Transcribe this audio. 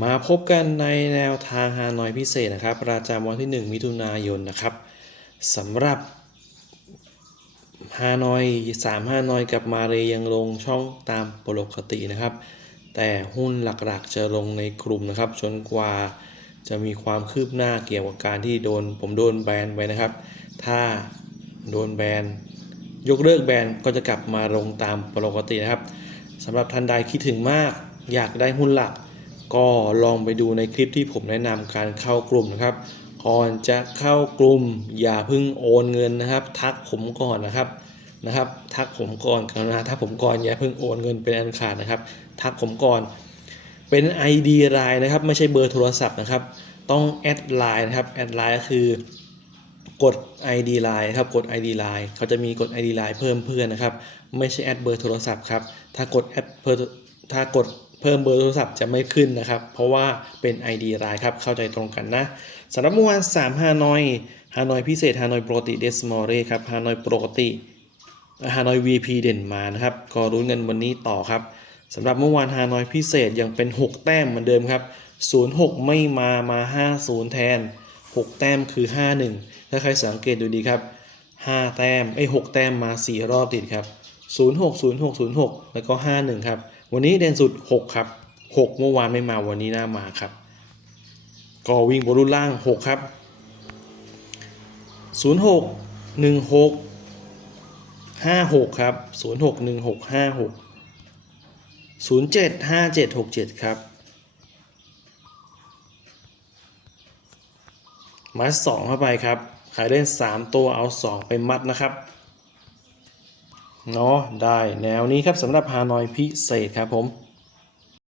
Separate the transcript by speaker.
Speaker 1: มาพบกันในแนวทางฮานอยพิเศษนะครับ ประจำวันที่ 1 มิถุนายนนะครับสำหรับฮานอย3ฮานอยกับมาเรยังลงช่องตามปกตินะครับ แต่หุ้นหลักๆจะลงในกลุ่มนะครับ จนกว่าจะมีความคืบหน้าเกี่ยวกับการที่โดนผมโดนแบนไปนะครับ ถ้าโดนแบนยกเลิกแบนก็จะกลับมาลงตามปกตินะครับสำหรับท่านใดคิดถึงมากอยากได้หุ้นหลัก ก็ลองไปดูในคลิปที่ผมแนะนำการเข้ากลุ่มนะครับ ก่อนจะเข้ากลุ่มอย่าเพิ่งโอนเงินนะครับ ทักผมก่อนนะครับนะครับ ทักผมก่อนกรุณาทักผมก่อนอย่าเพิ่งโอนเงินเป็นอันขาดนะครับ ทักผมก่อน เป็น ID ไลน์นะครับ ไม่ใช่เบอร์โทรศัพท์นะครับ ต้องแอดไลน์นะครับแอดไลน์ก็คือกด ID Line ครับกด ID Line เขาจะมีกด ID Line เพิ่มเพื่อนนะครับ ไม่ใช่แอดเบอร์โทรศัพท์ครับ ถ้ากดแอดเบอร์ถ้ากด เพิ่มเบอร์โทรศัพท์จะไม่ขึ้นนะครับ เพราะว่าเป็น ID Line ครับ เข้าใจตรงกันนะสำหรับเมื่อวาน3ฮานอยฮานอยพิเศษฮานอยปกติเดสมอเรครับฮานอยปกติฮานอย VP เด่นมานะครับ ก็รุ้นกันวันนี้ต่อครับสำหรับเมื่อวานฮานอยพิเศษยังเป็น 6 แต้มเหมือนเดิมครับ 06 ไม่มามา 50 แทน 6 แต้มคือ 51 ถ้าใครสังเกตดูดีครับ 5 แต้มไอ้6แต้มมา 4 รอบติดครับ 06 06 06 แล้วก็ 51 ครับ วันนี้เด่นสุด 6 ครับ 6 เมื่อวานไม่มาวันนี้น่ามาครับ ก็วิ่งบนรุ่นล่าง 6 ครับ 06 16 56 ครับ 06 16 56 07 57 67 ครับมัดสองเข้าไปครับใครเล่น 3 ตัวเอา 2 ไปมัดนะครับ เนาะได้แนวนี้ครับสำหรับฮานอยพิเศษครับผม